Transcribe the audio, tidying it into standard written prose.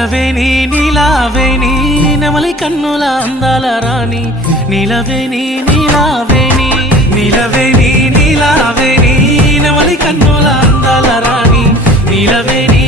నిలవేని నీలావేని నెమలి కన్నుల అందాల రాణి నిలవేని నీలావేని నిలవేని నీలావేని నెమలి కన్నుల అందాల రాణి నిలవేని